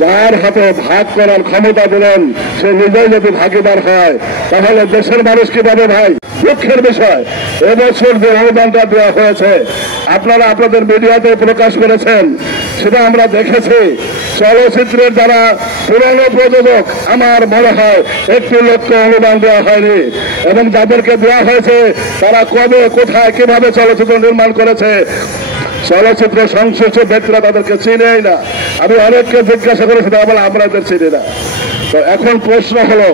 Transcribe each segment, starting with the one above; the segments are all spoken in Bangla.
যার হাতে ভাগ করার ক্ষমতা দিলেন সে নিজেই যদি ভাগিদার হয় তাহলে দেশের মানুষ কিভাবে ভাই? দুঃখের বিষয়, এবছর যে অনুদানটা দেওয়া হয়েছে আপনারা আপনাদের মিডিয়াতে প্রকাশ করেছেন, সেটা আমরা দেখেছি। চলচ্চিত্রের যারা পুরনো প্রযোজক আমার মনে হয় একটি লক্ষ অনুদান দেওয়া হয়নি, এবং যাদেরকে দেওয়া হয়েছে তারা কবে কোথায় কিভাবে চলচ্চিত্র নির্মাণ করেছে চলচ্চিত্র সংশ্লিষ্ট ব্যক্তিরা তাদেরকে চিনেই না। আমি অনেককে জিজ্ঞাসা করেছি, তারা বলে আমরা এদের চিনি না। তো এখন প্রশ্ন হলো,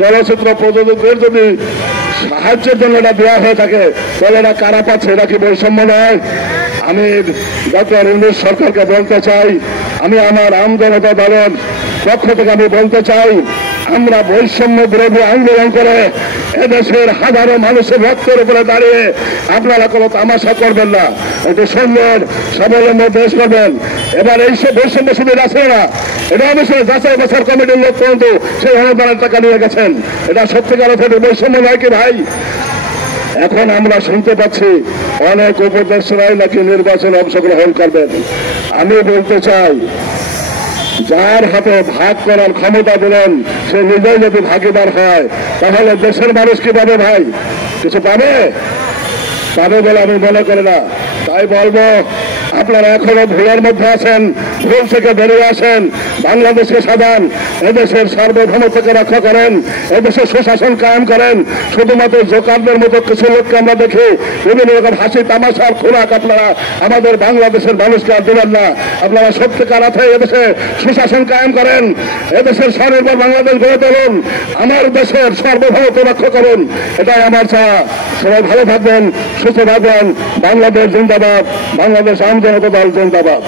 চলচ্চিত্র প্রযোজকদের যদি সাহায্যের জন্য এটা দেওয়া হয়ে থাকে তাহলে এটা কারা পাচ্ছে? এটা কি বৈষম্য নয়? আমি ডক্টর ইউনূস সরকারকে বলতে চাই, আমি আমার আমজনতা দলের পক্ষ থেকে আমি বলতে চাই, আমরা বৈষম্য বিরোধী আন্দোলন করে এদেশের হাজারো মানুষের রক্তের উপরে দাঁড়িয়ে আপনারা কোনো তামাশা করবেন না, একটু সুন্দর স্বাবলম্বী দেশ করবেন। এবার এইসব বৈষম্য শিবির আছে না, এটা অবশ্যই যাচাই বাছাই কমিটির লোক কিন্তু সেই অনুদানের টাকা নিয়ে গেছেন, এটা সত্যিকার অর্থে বৈষম্য নয় কি ভাই? এখন আমরা শুনতে পাচ্ছি অনেক উপদেষ্টারাই নাকি নির্বাচনে অংশগ্রহণ করবেন। আমি বলতে চাই, যার হাতে ভাগ করার ক্ষমতা দিলেন সে নিজেই যদি ভাগিদার হয় তাহলে দেশের মানুষ কিভাবে ভাই কিছু পাবে বলে আমি মনে করি না। তাই বলবো, আপনারা এখনো ভুলের মধ্যে আছেন, ভুল থেকে বেরিয়ে আসেন, বাংলাদেশকে সাজান, এদেশের সার্বভৌমত্বকে রক্ষা করেন, এদেশের সুশাসন কায়েম করেন। শুধুমাত্র জোকারদের মতো কিছু লোককে আমরা দেখি বিভিন্ন রকম হাসি তামাশার খোরাক আপনারা আমাদের বাংলাদেশের মানুষকে আর দিলেন না। আপনারা সত্যিকার অর্থে এদেশে সুশাসন কায়েম করেন, এদেশের স্বনির্ভর বাংলাদেশ গড়ে তুলুন, আমার দেশের সার্বভৌমত্ব রক্ষা করুন, এটাই আমার চাওয়া। সবাই ভালো থাকবেন, সুস্থ থাকবেন। বাংলাদেশ জিন্দাবাদ, বাংলাদেশ আমজনতা দল জিন্দাবাদ।